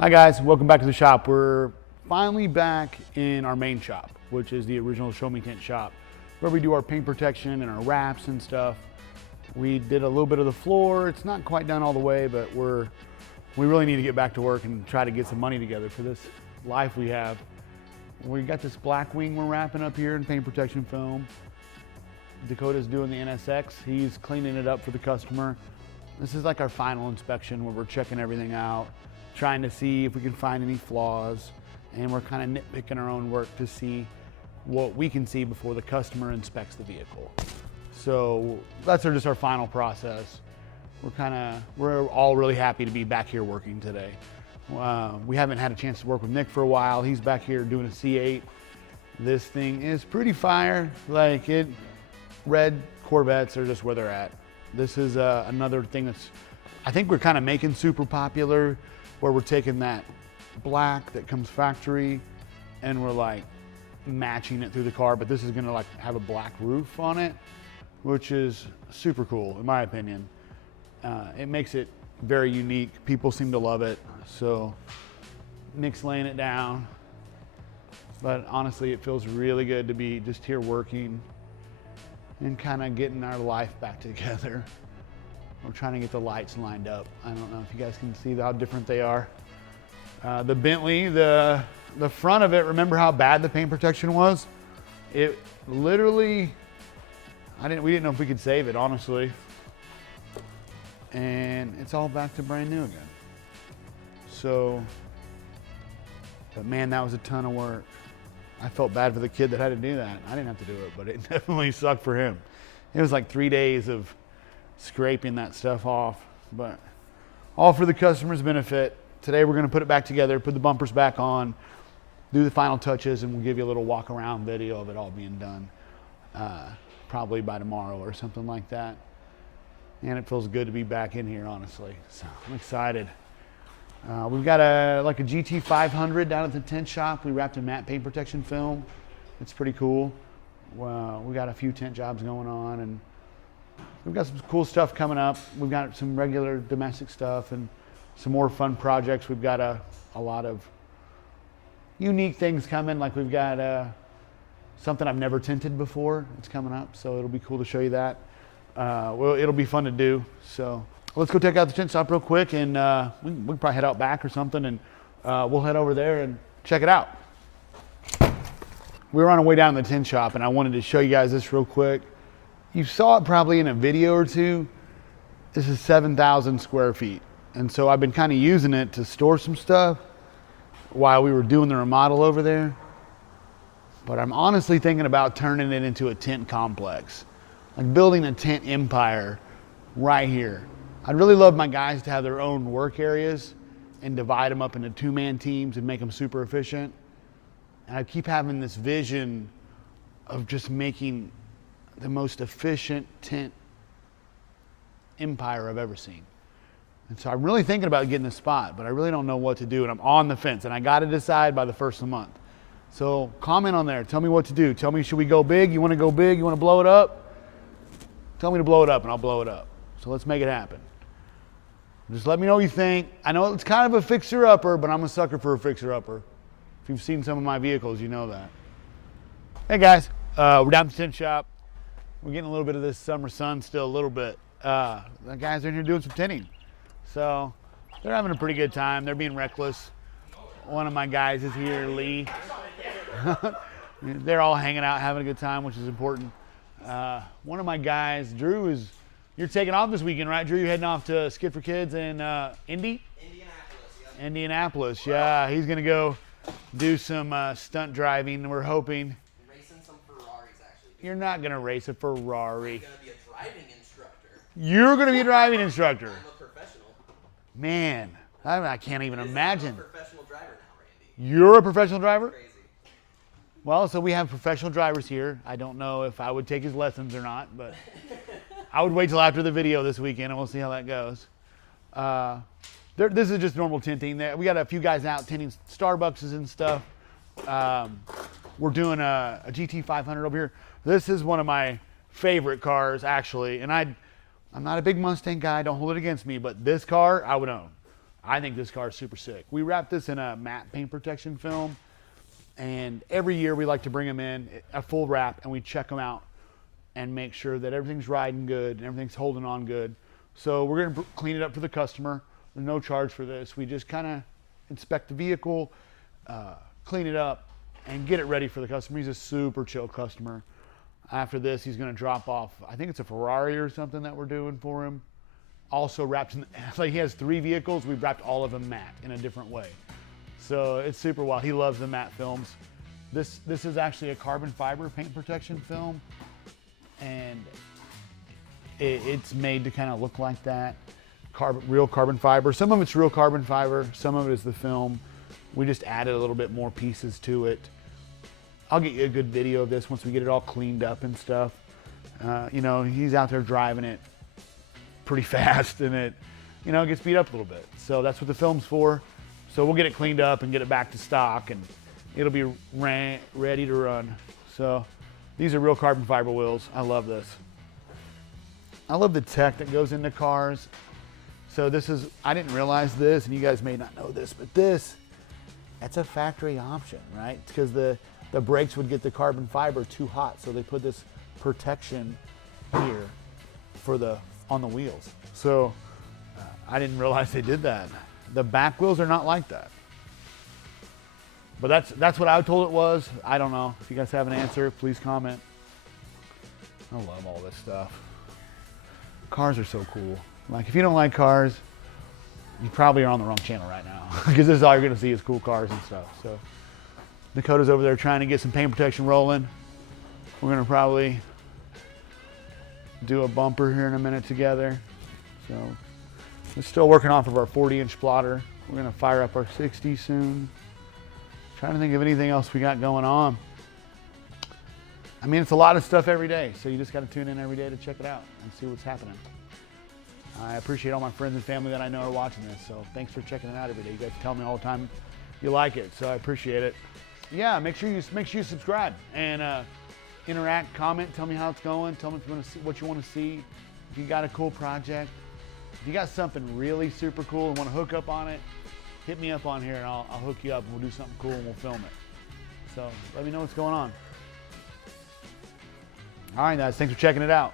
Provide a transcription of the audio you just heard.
Hi guys, welcome back to the shop. We're finally back in our main shop, which is the original Sho-Me Tint shop, where we do our paint protection and our wraps and stuff. We did a little bit of the floor. It's not quite done all the way, but we really need to get back to work and try to get some money together for this life we have. We got this Blackwing we're wrapping up here in paint protection film. Dakota's doing the NSX. He's cleaning it up for the customer. This is like our final inspection where we're checking everything out, trying to see if we can find any flaws, and we're kind of nitpicking our own work to see what we can see before the customer inspects the vehicle. So that's just our final process. We're all really happy to be back here working today. We haven't had a chance to work with Nick for a while. He's back here doing a C8. This thing is pretty fire. Red Corvettes are just where they're at. This is another thing that's, I think we're kind of making super popular, where we're taking that black that comes factory and we're like matching it through the car, but this is gonna like have a black roof on it, which is super cool in my opinion. It makes it very unique. People seem to love it. So Nick's laying it down, but honestly, it feels really good to be just here working and kind of getting our life back together. We're trying to get the lights lined up. I don't know if you guys can see how different they are. The Bentley, the front of it, remember how bad the paint protection was? It literally, we didn't know if we could save it, honestly. And it's all back to brand new again. So, but man, that was a ton of work. I felt bad for the kid that had to do that. I didn't have to do it, but it definitely sucked for him. It was like 3 days of scraping that stuff off, but all for the customer's benefit. Today we're gonna put it back together, put the bumpers back on, do the final touches, and we'll give you a little walk around video of it all being done, probably by tomorrow or something like that. And it feels good to be back in here, honestly. So I'm excited. We've got a GT500 down at the tint shop. We wrapped in matte paint protection film. It's pretty cool. We got a few tint jobs going on, and we've got some cool stuff coming up. We've got some regular domestic stuff and some more fun projects. We've got a lot of unique things coming. Like we've got something I've never tinted before. It's coming up, so it'll be cool to show you that. Well, it'll be fun to do. So let's go check out the tint shop real quick, and we can probably head out back or something, and we'll head over there and check it out. We were on our way down to the tint shop, and I wanted to show you guys this real quick. You saw it probably in a video or two. This is 7,000 square feet. And so I've been kind of using it to store some stuff while we were doing the remodel over there. But I'm honestly thinking about turning it into a tint complex, like building a tint empire right here. I'd really love my guys to have their own work areas and divide them up into two-man teams and make them super efficient. And I keep having this vision of just making the most efficient tint empire I've ever seen. And so I'm really thinking about getting a spot, but I really don't know what to do, and I'm on the fence, and I got to decide by the first of the month. So comment on there. Tell me what to do. Tell me, should we go big? You want to go big? You want to blow it up? Tell me to blow it up, and I'll blow it up. So let's make it happen. Just let me know what you think. I know it's kind of a fixer-upper, but I'm a sucker for a fixer-upper. If you've seen some of my vehicles, you know that. Hey guys, we're down at the tint shop. We're getting a little bit of this summer sun still, a little bit. The guys are in here doing some tinting. So they're having a pretty good time. They're being reckless. One of my guys is here, Lee. They're all hanging out, having a good time, which is important. One of my guys, Drew, you're taking off this weekend, right, Drew? You're heading off to Skid for Kids in Indianapolis, yeah. Indianapolis, yeah. He's going to go do some stunt driving, we're hoping. Racing some Ferraris, actually. You're not going to race a Ferrari. I'm going to be a driving instructor. You're going to be a driving instructor. I'm a professional. Man, I can't even imagine. I'm a professional driver now, Randy. You're a professional driver? Crazy. Well, so we have professional drivers here. I don't know if I would take his lessons or not, but I would wait till after the video this weekend and we'll see how that goes. This is just normal tinting. We got a few guys out tinting Starbucks and stuff. We're doing a GT500 over here. This is one of my favorite cars, actually, and I'm not a big Mustang guy. Don't hold it against me, but this car I would own. I think this car is super sick. We wrapped this in a matte paint protection film, and every year we like to bring them in, a full wrap, and we check them out and make sure that everything's riding good and everything's holding on good. So we're going to clean it up for the customer. There's no charge for this. We just kind of inspect the vehicle, clean it up, and get it ready for the customer. He's a super chill customer. After this, he's going to drop off, I think it's a Ferrari or something that we're doing for him. Also wrapped in, like he has 3 vehicles, we've wrapped all of them matte in a different way. So it's super wild. He loves the matte films. This is actually a carbon fiber paint protection film, and it's made to kind of look like that. Real carbon fiber. Some of it's real carbon fiber, some of it is the film. We just added a little bit more pieces to it. I'll get you a good video of this once we get it all cleaned up and stuff. You know, he's out there driving it pretty fast, and it, you know, gets beat up a little bit. So that's what the film's for. So we'll get it cleaned up and get it back to stock, and it'll be ready to run. So these are real carbon fiber wheels. I love this. I love the tech that goes into cars. So this is, I didn't realize this, and you guys may not know this, but that's a factory option, right? Because the brakes would get the carbon fiber too hot, so they put this protection here for on the wheels. So I didn't realize they did that. The back wheels are not like that. But that's what I was told it was. I don't know. If you guys have an answer, please comment. I love all this stuff. Cars are so cool. Like, if you don't like cars, you probably are on the wrong channel right now, because this is all you're gonna see is cool cars and stuff. So Dakota's over there trying to get some paint protection rolling. We're gonna probably do a bumper here in a minute together. So we're still working off of our 40-inch plotter. We're gonna fire up our 60 soon. Trying to think of anything else we got going on. I mean, it's a lot of stuff every day, so you just gotta tune in every day to check it out and see what's happening. I appreciate all my friends and family that I know are watching this, so thanks for checking it out every day. You guys tell me all the time you like it, so I appreciate it. Yeah, make sure you subscribe and interact, comment, tell me how it's going, tell me if you want to see what you want to see. If you got a cool project, if you got something really super cool and want to hook up on it, hit me up on here and I'll hook you up and we'll do something cool and we'll film it. So let me know what's going on. All right, guys, thanks for checking it out.